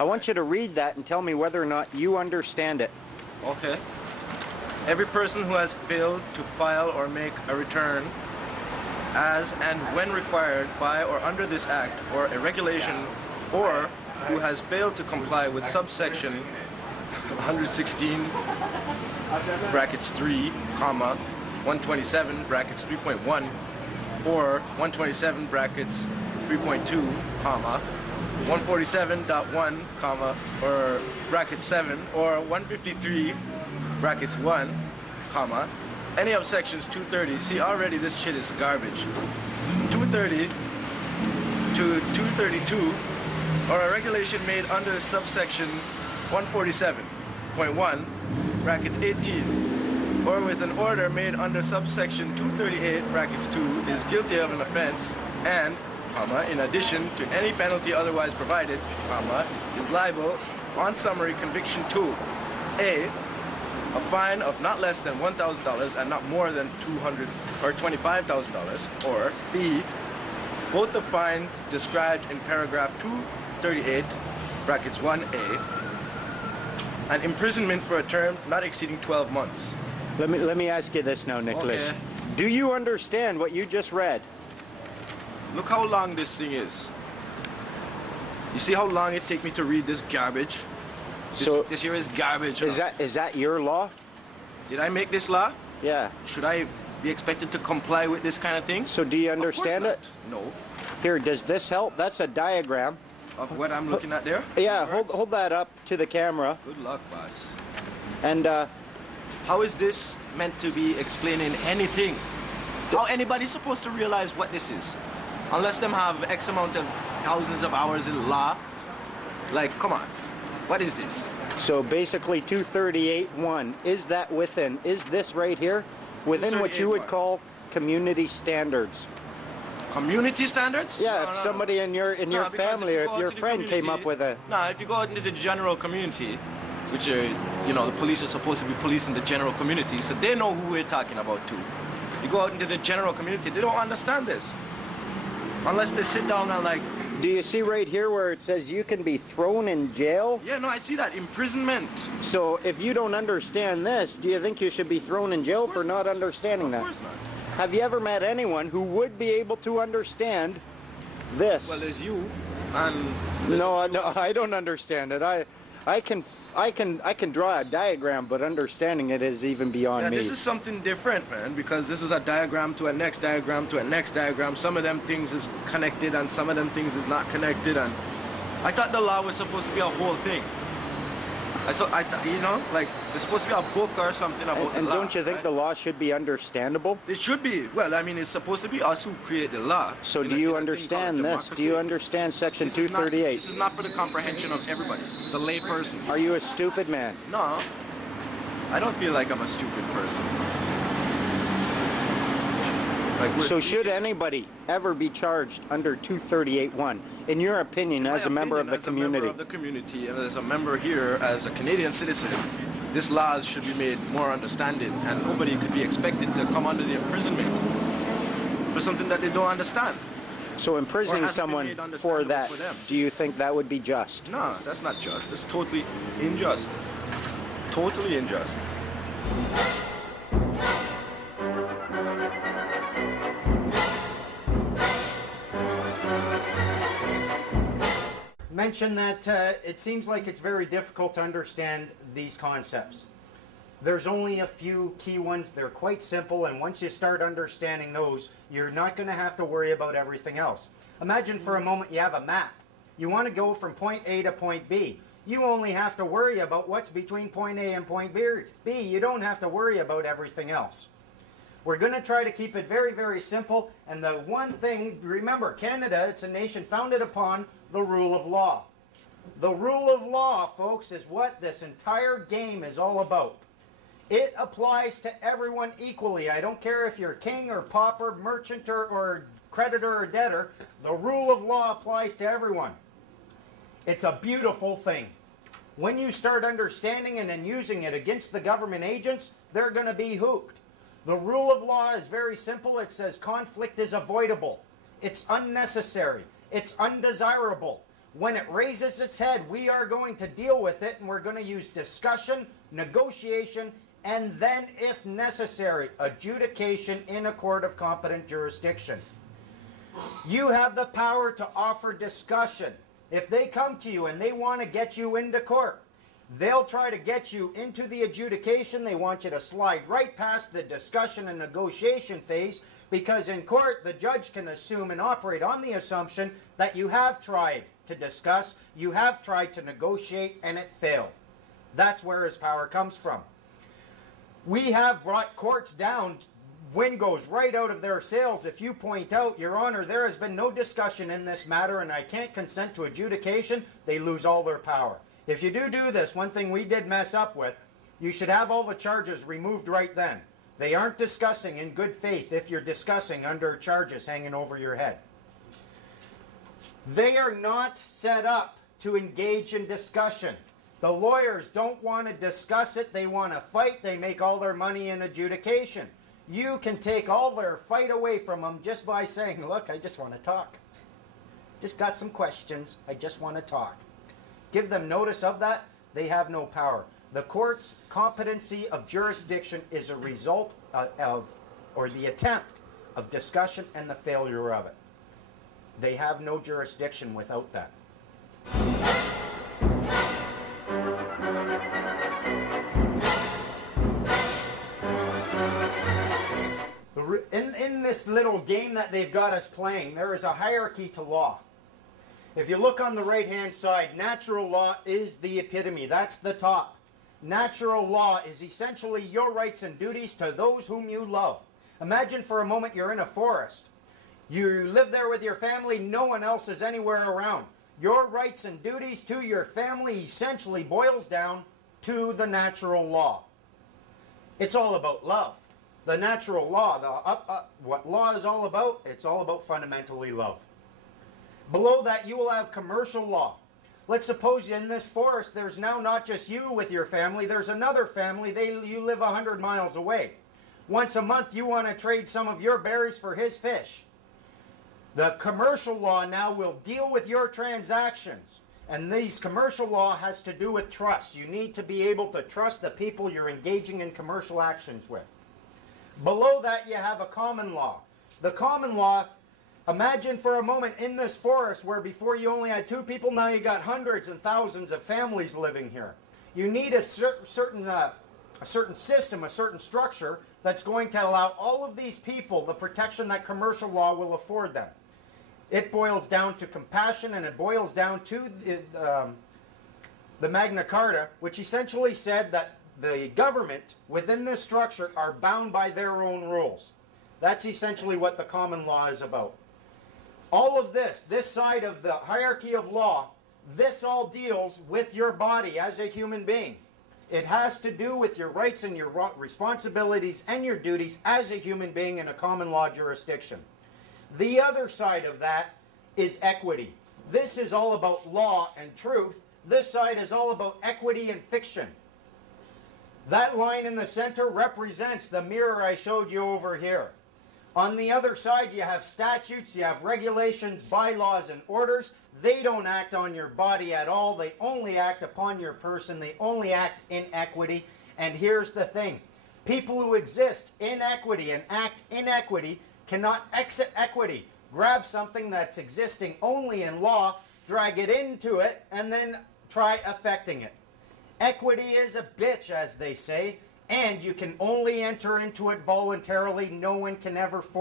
I want you to read that and tell me whether or not you understand it. Okay. Every person who has failed to file or make a return as and when required by or under this act or a regulation, or who has failed to comply with subsection 116 brackets 3 comma 127 brackets 3.1 or 127 brackets 3.2 comma 147.1 comma or bracket 7 or 153 brackets 1 comma any of sections 230. See, already this shit is garbage. 230 to 232 or a regulation made under subsection 147.1 brackets 18 or with an order made under subsection 238 brackets 2 is guilty of an offense and comma in addition to any penalty otherwise provided comma is liable on summary conviction to a fine of not less than $1,000 and not more than $200 or $25,000, or b both the fines described in paragraph 238 brackets 1a and imprisonment for a term not exceeding 12 months. Let me ask you this now, Nicholas. Okay. Do you understand what you just read? Look how long this thing is. You see how long it take me to read this garbage? This here is garbage. Is that your law? Did I make this law? Yeah. Should I be expected to comply with this kind of thing? So do you understand it? No. Here, does this help? That's a diagram. Of what I'm looking at there? Yeah, hold that up to the camera. Good luck, boss. And how is this meant to be explaining anything? How anybody's supposed to realize what this is? Unless them have X amount of thousands of hours in law. Like, come on. What is this? So basically 238.1, is this right here within what you would call community standards? Community standards? Yeah, if somebody in your family or if your friend came up with a... No, if you go out into the general community, which are, you know, the police are supposed to be policing the general community, so they know who we're talking about too. You go out into the general community, they don't understand this. Unless they sit down and like... Do you see right here where it says you can be thrown in jail? Yeah, no, I see that. Imprisonment. So if you don't understand this, do you think you should be thrown in jail for not understanding that? Of course not. Have you ever met anyone who would be able to understand this? Well, there's you, and... No, I don't understand it. I can draw a diagram, but understanding it is even beyond me. This is something different, man, because this is a diagram to a next diagram to a next diagram. Some of them things is connected and some of them things is not connected, and I thought the law was supposed to be a whole thing. You know, like, there's supposed to be a book or something about the law. And don't you think the law should be understandable? It should be. Well, I mean, it's supposed to be us who create the law. So do you understand this? Do you understand Section 238? This is not for the comprehension of everybody, the lay person. Are you a stupid man? No. I don't feel like I'm a stupid person. Like, so should anybody ever be charged under 238.1, in your opinion, as a member of the community? As a member of the community, and as a member here, as a Canadian citizen, this laws should be made more understanding, and nobody could be expected to come under the imprisonment for something that they don't understand. So imprisoning someone for that, do you think that would be just? No, that's not just. That's totally unjust. Totally unjust. Mention that it seems like it's very difficult to understand these concepts. There's only a few key ones. They're quite simple, and once you start understanding those, you're not going to have to worry about everything else. Imagine for a moment you have a map. You want to go from point A to point B. You only have to worry about what's between point A and point B. You don't have to worry about everything else. We're going to try to keep it very, very simple. And the one thing, remember, Canada, it's a nation founded upon the rule of law. The rule of law, folks, is what this entire game is all about. It applies to everyone equally. I don't care if you're king or pauper, merchant or creditor or debtor. The rule of law applies to everyone. It's a beautiful thing. When you start understanding it and using it against the government agents, they're going to be hooped. The rule of law is very simple. It says conflict is avoidable. It's unnecessary. It's undesirable. When it raises its head, we are going to deal with it, and we're going to use discussion, negotiation, and then, if necessary, adjudication in a court of competent jurisdiction. You have the power to offer discussion. If they come to you and they want to get you into court, they'll try to get you into the adjudication. They want you to slide right past the discussion and negotiation phase, because in court, the judge can assume and operate on the assumption that you have tried to discuss, you have tried to negotiate, and it failed. That's where his power comes from. We have brought courts down. Wind goes right out of their sails if you point out, Your Honor, there has been no discussion in this matter and I can't consent to adjudication. They lose all their power. If you do this, one thing we did mess up with, you should have all the charges removed right then. They aren't discussing in good faith if you're discussing under charges hanging over your head. They are not set up to engage in discussion. The lawyers don't want to discuss it. They want to fight. They make all their money in adjudication. You can take all their fight away from them just by saying, look, I just want to talk. Just got some questions. I just want to talk. Give them notice of that. They have no power. The court's competency of jurisdiction is a result or the attempt of discussion and the failure of it. They have no jurisdiction without that. In this little game that they've got us playing, there is a hierarchy to law. If you look on the right-hand side, natural law is the epitome. That's the top. Natural law is essentially your rights and duties to those whom you love. Imagine for a moment you're in a forest. You live there with your family. No one else is anywhere around. Your rights and duties to your family essentially boils down to the natural law. It's all about love. The natural law, what law is all about, it's all about fundamentally love. Below that, you will have commercial law. Let's suppose in this forest, there's now not just you with your family, there's another family, you live 100 miles away. Once a month, you want to trade some of your berries for his fish. The commercial law now will deal with your transactions. And these commercial law has to do with trust. You need to be able to trust the people you're engaging in commercial actions with. Below that, you have a common law. The common law, imagine for a moment in this forest where before you only had 2 people, now you got hundreds and thousands of families living here. You need a certain system, a certain structure that's going to allow all of these people the protection that commercial law will afford them. It boils down to compassion, and it boils down to the Magna Carta, which essentially said that the government within this structure are bound by their own rules. That's essentially what the common law is about. All of this side of the hierarchy of law, this all deals with your body as a human being. It has to do with your rights and your responsibilities and your duties as a human being in a common law jurisdiction. The other side of that is equity. This is all about law and truth. This side is all about equity and fiction. That line in the center represents the mirror I showed you over here. On the other side, you have statutes, you have regulations, bylaws, and orders. They don't act on your body at all. They only act upon your person. They only act in equity. And here's the thing. People who exist in equity and act in equity cannot exit equity. Grab something that's existing only in law, drag it into it, and then try affecting it. Equity is a bitch, as they say, and you can only enter into it voluntarily. No one can ever force